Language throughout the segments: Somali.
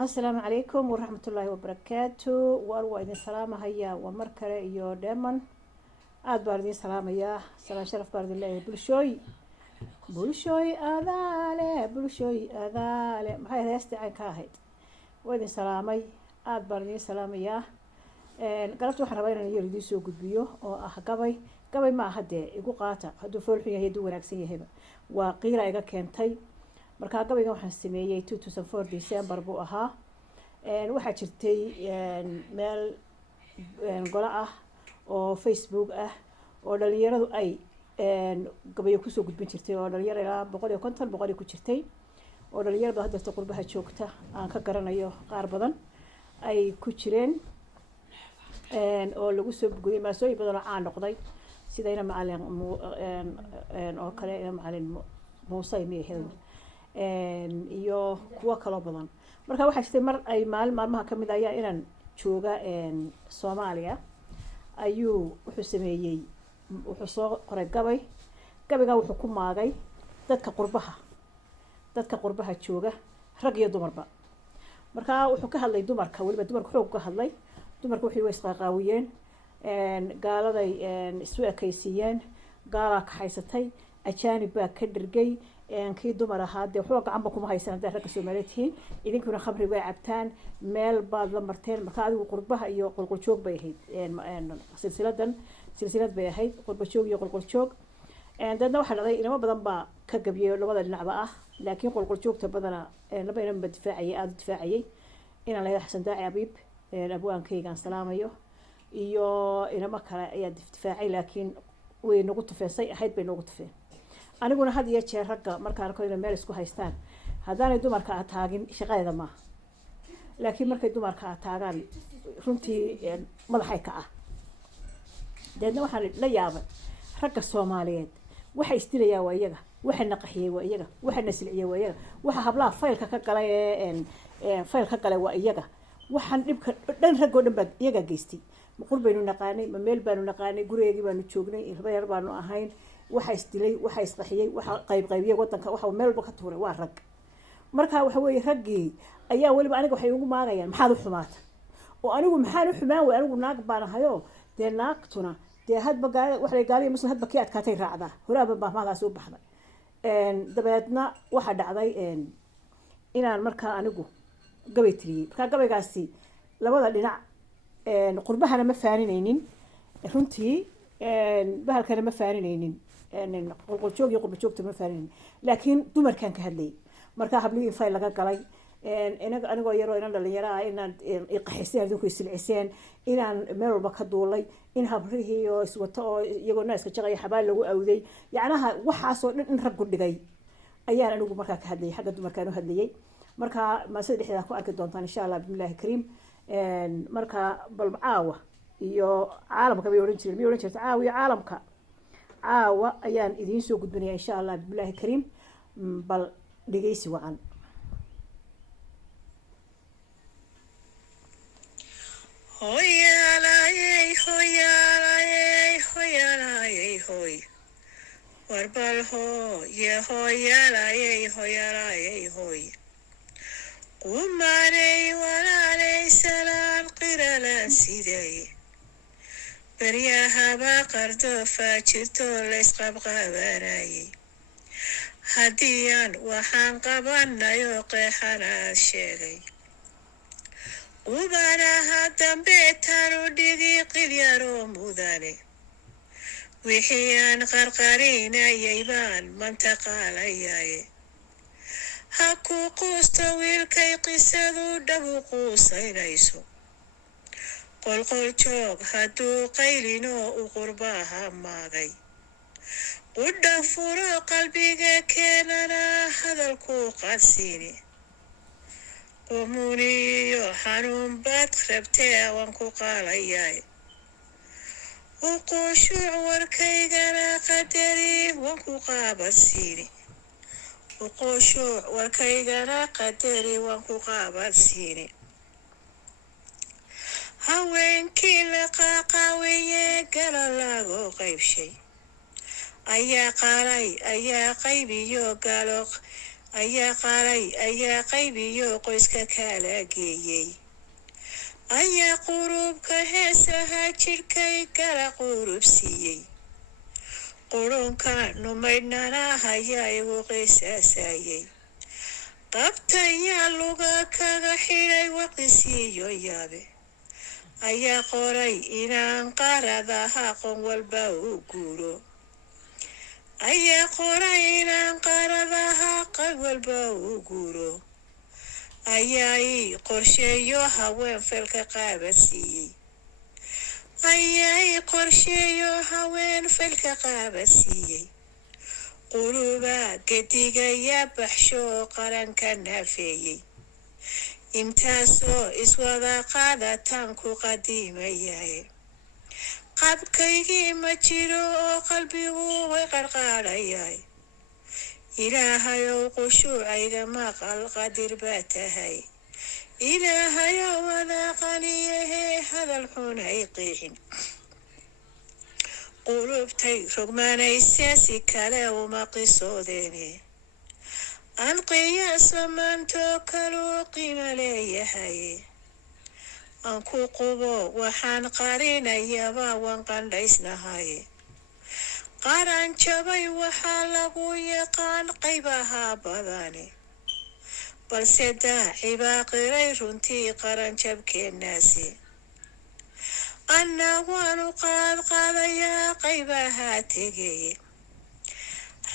السلام عليكم ورحمة الله وبركاته وأروى إذن سلامة هيا ومركرة إيو ديمون aad baan idin salaamayaa salaan sharaf baan idin leeyahay bulshooy adaale maxay heestii aan ka ahayd waa idin salaamay aad baan idin salaamayaa galabta waxaan rabaa inaan yar idiin soo gudbiyo oo ah gabay ma aha dee igu qaata hadduu foolxun yahay hadduu wanaagsan yahayba waa qiira iga keentay markaa gabaygan waxaan sameeyey 2004 December buu ahaa waxaa jirtay meel golo ah oo Facebook ah oo dhalinyaradu ay gabayo kusoo gudbin jirtay oo dhalinyaro ilaa 150 ku jirtay oo dhalinyaradu hadda qurbaha joogta aan ka garanayo qaar badan ay ku jireen oo lagu soo gudbiyay maasooyin badan oo caan noqday sidayna macallin oo kale ina macallin Muuse Meeheed iyo kuwa kale badan marka waxaa jirtay mar ay maalmaha kamid ayaa inaan jooga Soomaaliya ayuu wuxuu sameeyay wuxuu soo qoray gabayga wuxuu ku maagay dadka qurbaha jooga rag iyo dumarba marka wuxuu ka hadlay dumarka waliba dumarku xoog ka hadlay dumarku waxay way isqaaqaawiyeen gaaladay isu ekaysiiyeen gaala ka haysatay ajaanib baa ka dhirgay kii dumar ahaa dee waxba gacan ba kuma haysan hadda ragga Soomaaliyeed tihiin idinkuna khamri way cabtaan meel baad la marteen marka adigu qurbaha iyo qolqoljoog bay ahayd silsilad bay ahayd qurbajoog iyo qolqoljoog dadna waxa dhacday inama badan baa ka gabiyay labada dhinacba ah laakiin qolqoljoogta badana laba inama difaaciyay aad difaaciyay inaan leeyahay Xasan Daaci Abiib abwaankaygaan salaamayo iyo inama kale ayaa difaacay laakiin way nagu tufeesay ahayd bay nagu tufeen aniguna had iyo jeer ragga markaan arko inay meel isku haystaan haddaanay dumarka taagin shaqadeeda maaha laakiin markay dumarka taagaan runtii madaxay ka ah deedna waxaan la yaabay ragga Soomaaliyeed waxa istilayaa waa iyaga waxa naqaxiyay waa iyaga waxa nasilciyay waa iyaga waxa hablaha faylka ka galay faylka galay waa iyaga waxaan dhibka dhan ragoo dhan baa iyaga geystay ma qurbaynu naqaanay ma meel baanu naqaanay gurigeedii baanu joognay reer baanu ahayn waxa isdilay waxa isqaxiyay waxa qaybiyay wadanka waxa meelba ka tuuray waa rag marka waxa weeye raggii ayaa waliba aniga waxay ugu maagayaan maxaad u xumaata oo anigu maxaan u xumaan way anigu naag baan ahayo dee naagtuna dee hadba wax la gaaliyo muslim hadba kii adkaatay raacdaa horaaba baahmaadaas u baxday dabeedna waxa dhacday inaan markaa anigu gabay tiriyay marka gabaygaasi labada dhinac qurbahana ma faaninaynin runtii bahalkana ma faaninaynin qolqoljoog iyo qurbajoogta ma faaninaynin laakiin dumarkan ka hadlayay marka hablii fayl laga galay anigoo yaroo inaan dhalinyaro ah inaan iqaxiseen adinku isilciseen inaan meel walba ka duulay in habrihii oo iswato oo iyagoo naaska jaqaya xabaal lagu awday yacnaha waxaasoo dhan in raggu dhigay ayaan anigu markaa ka hadlayay xagga dumarkaan u hadlayay marka maasada dhexdeeda ku arki doontaan insha allah bismillaahi kariim marka bal caawa iyo caalamka bay oran jirta caawa iyo caawa ayaan idiin soo gudbinayaa insha allah bismillaahi kariim bal dhegeysi wacan warbal hoy qumaanay walaalay salaan qiralan siday baryahaba qardoofaa jirto laysqabqabanayay haddii aan waxaan qabanayo qeexanaad sheegay qubanaha dambe tanu dhigi qilyaroo mudane wixii aan qarqarinayay baan mantaqaalayaye ha ku quusto wiilkay qisadu dhabu quusaynayso qolqoljoog hadduu qaylinoo u qurbaha maagay qudha furo qalbiga keenana hadalku qadsiini qumuuniyo xanuun baad rabtee waan ku qaalayaay uqushuuc warkaygana qadari waan ku qaabadsiini uqushuuc warkaygana qadari waan ku qaabadsiini haweenkii la qaaqaawiye gala lagu qaybshay ayaa qaybiyo galo ayaa qaray ayaa qaybiyo qoyska kala geeyey ayaa qurubka heesaha jidhkay kala qurub siiyey qurunka numaydhnanaah ayaa igu qisaasayey qabtayaa luga kaga xidhay waqisiiyo yaabe ayaa qoray inaan qaradaha qon walba u guuro ayaa qoray inaan qaradaha qan walba u guuro ayaa ii qorsheeyo haween felka qaabadsiiyey ayaa ii qorsheeyo haween felka qaabadsiiyey quluba gedigaya baxsho qaranka naafeeyey intaasoo iswada qaadataan ku qadiimayaye qabkaygii ma jiro oo qalbigu way qarqaadhayaay ilaahayow qushuucayga maqal qadir baa tahay ilaahayow wadaaqaniyahee hadal xun hay qiixin qulubtay rogmanayse si kale uma qisoodeene aan qiyaaso maantoo kaluu qiimo leeyahay aan ku qubo waxaan qarinayaba waan qandhaysnahay qaran jabay waxaa lagu yaqaan qaybaha badane balse daaci baa qiray runtii qaran jabkeennaasi anna waanu qaadqaadayaa qaybaha tegeye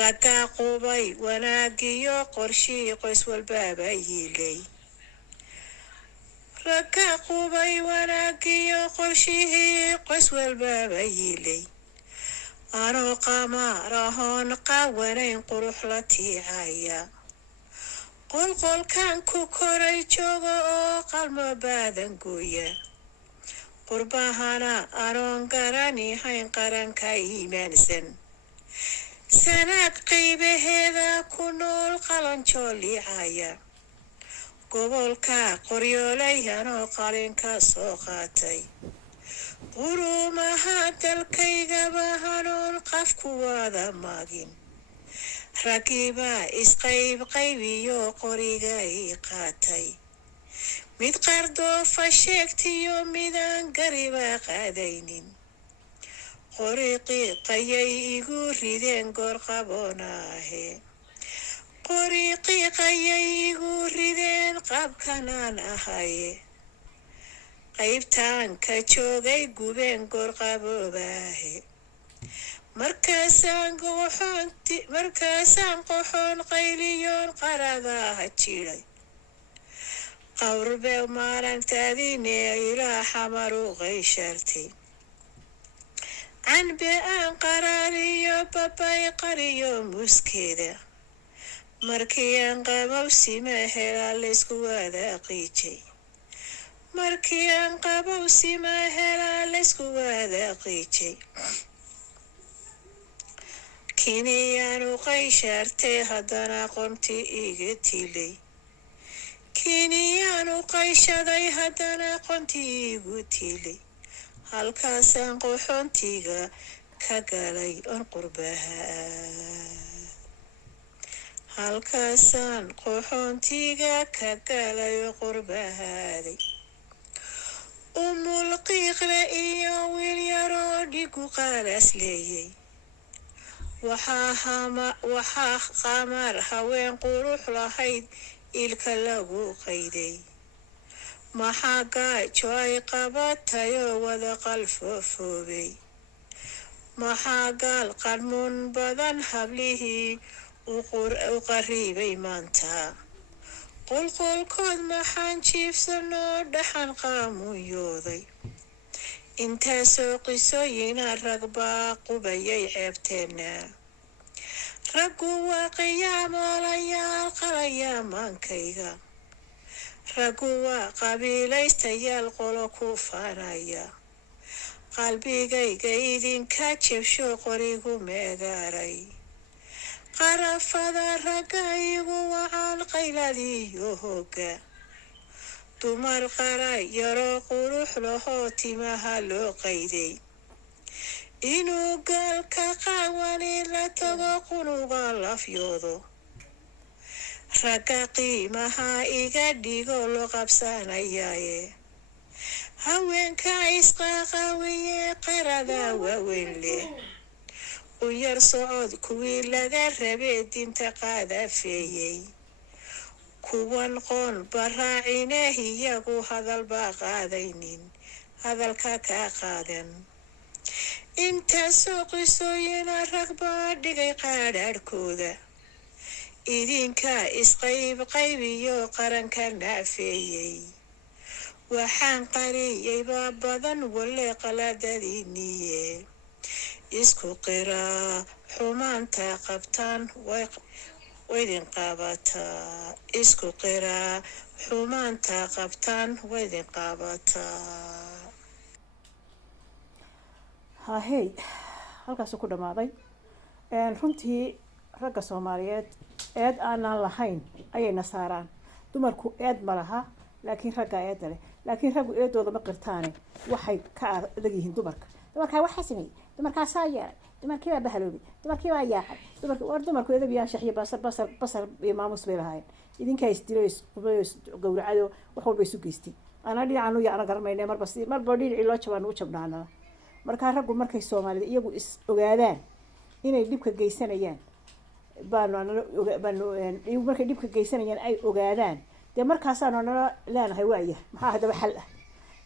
raggaa qubay wanaagiyo qorshii qoys walbaaba yiilay raggaa qubay wanaagiyo qorshihii qoys walbaaba yiilay anoo qamaarahoon qawanayn qurux la tiicaya qolqolkan ku koray jooga oo qalmo baadan gooya qurbahana anoon garanihayn qaranka iimaansan sanaag qaybaheeda ku nool qalanjoo liicaya gobolka qoryoolay anoo qalinka soo qaatay quruumaha dalkaygaba hanoon qafku wada maagin raggiibaa isqaybqaybiyo qoriga ii qaatay mid qardoofa sheegtiyo midaan gariba qaadaynin qoriqiiqayay igu rideen goor qaboonaahe qoriqiiqayay igu rideen qaabkanaan ahaye qaybtaan ka joogay gubeen goor qaboobaahe markaasaan qoxoon qayliyoon qaradaha jiray qawrbe maalantaadine ilaa xamaru qayshartay canbe aan qaraariyo babay qariyo muskeeda markii aan qabowsima helaa laysku wadaaqiijay markii aan qabowsima helaa laysku wadaaqiijay kiniyaanu qayshartay haddana qontii iga tilay kiniyaanu qayshaday haddana qontii igu tilay halkaasaan qoxoontiga ka galay on qurbaha halkaasaan qoxoontiga ka galay oo qurbahaaday umulqiiqle iyo wiil yaroo dhigu qaalaas leeyay waxaa qamar haween qurux lahayd ilka lagu qayday maxaa gaajo ay qabatayoo wada qalfoofoobay maxaa gaal qadhmuun badan hablihii u qariibay maanta qolqolkood maxaan jiifsanoo dhaxan qaamuyooday intaasoo qisooyina rag baa qubayay ceebteenna raggu waa qiyaamolayaal qalayaa maankayga raggu waa qabiilaystayaal qolo ku faanaya qalbigayga idinka jebsho qorigu meegaaray qarafada ragga igu wacan qayladiyo hooga dumar qara yaroo qurux lahoo timaha loo qayday inuu gaalka qaawani la tago qunuga lafyoodo ragga qiimaha iga dhigo loo qabsanayaaye haweenka isqaqawiye qarada waaweyn leh unyar socod kuwii laga rabee dinta qaadafeeyey kuwan qoon baraacineh iyagu hadalba qaadaynin hadalka ka qaadan intaasoo qisooyina rag baa dhigay qaadhaadhkooda idinka isqaybqaybiyo qaranka naafeeyey waxaan qariyeyba badan walle qaladadiiniye isku qiraa xumaanta qabtaan waydin qabataa isku qiraa xumaanta qabtaan waydin qabataa hahey halkaasuu ku dhammaaday runtii ragga soomaaliyeed eed aanaan lahayn ayayna saaraan dumarku eed ma laha laakiin raggaa eedda leh laakiin raggu eedooda ma qirtaane waxay ka adag yihiin dumarkaa waxaa sameeyey dumarkaasaa yeelay dumarkii baa bahaloobay dumarkii baa yaacay dumarku edab iyo anshax iyo basar iyo maamus bay lahaayeen idinkaa isdilo gawracado wax walba isu geystay ana dhinacan u yaacna garanayne marba dhinacii loo jabaanu u jabnaanada markaa raggu markay soomaalida iyagu is ogaadaan inay dhibka geysanayaan markay dhibka geysanayaan ay ogaadaan dee markaasaanu nala leenahay waaya maxaa haddaba xal ah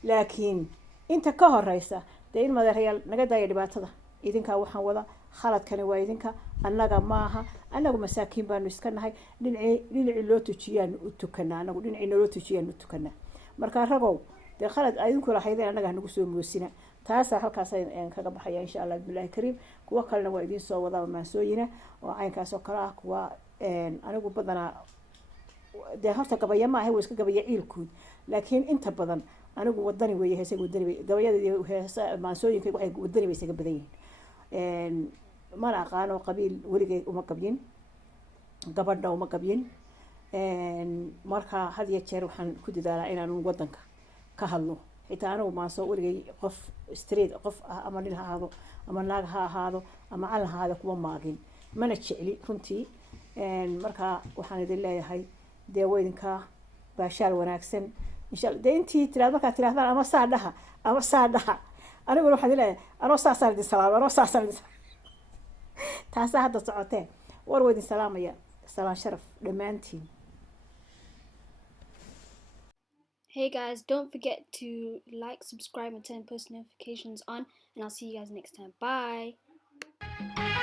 laakiin inta ka horeysa dee in madeerayaal naga daaya dhibaatada idinkaa waxaan wada khaladkani waa idinka annaga maaha annagu masaakiin baanu iska nahay dhinacii loo tujiyaanu u tukanaa anagu dhinacii naloo tujiyaanu u tukanaa markaa ragow dee khalad idinku lahaydeen annaga hanagu soo moosina taasaa halkaas kaga baxaya insha allah bismillahi kariim kuwa kalena waa idiin soo wadaa maansooyina oo caynkaas oo kale ah kuwa anigu badanaa dee horta gabaya maaha waa iska gabaya ciilkood laakiin inta badan anigu wadani weeye heesaga wadani gabayada heesa maansooyinkayga waxay wadani bay isaga badan yihiin mana aqaano qabiil weligay uma qabyin gabadha uma qabyin marka had iyo jeer waxaan ku dadaalaa inaanu wadanka ka hadlo xitaa anigu maansoo weligay qof street qof ah ama nin ha ahaado ama naag ha ahaado ama cal ha ahaado kuma maagin mana jecli runtii marka waxaan idin leeyahay dee waydinka baashaal wanaagsan insha allah dee intii markaad tirahdaan ama saa dhaha aniguna waxaan idin leeyahay anoo saasaan idin salaamo taasaa hadda socoteen war waydin salaamaya salaan sharaf dhammaantiin. Hey guys, don't forget to like, subscribe and turn post notifications on, and I'll see you guys next time. Bye!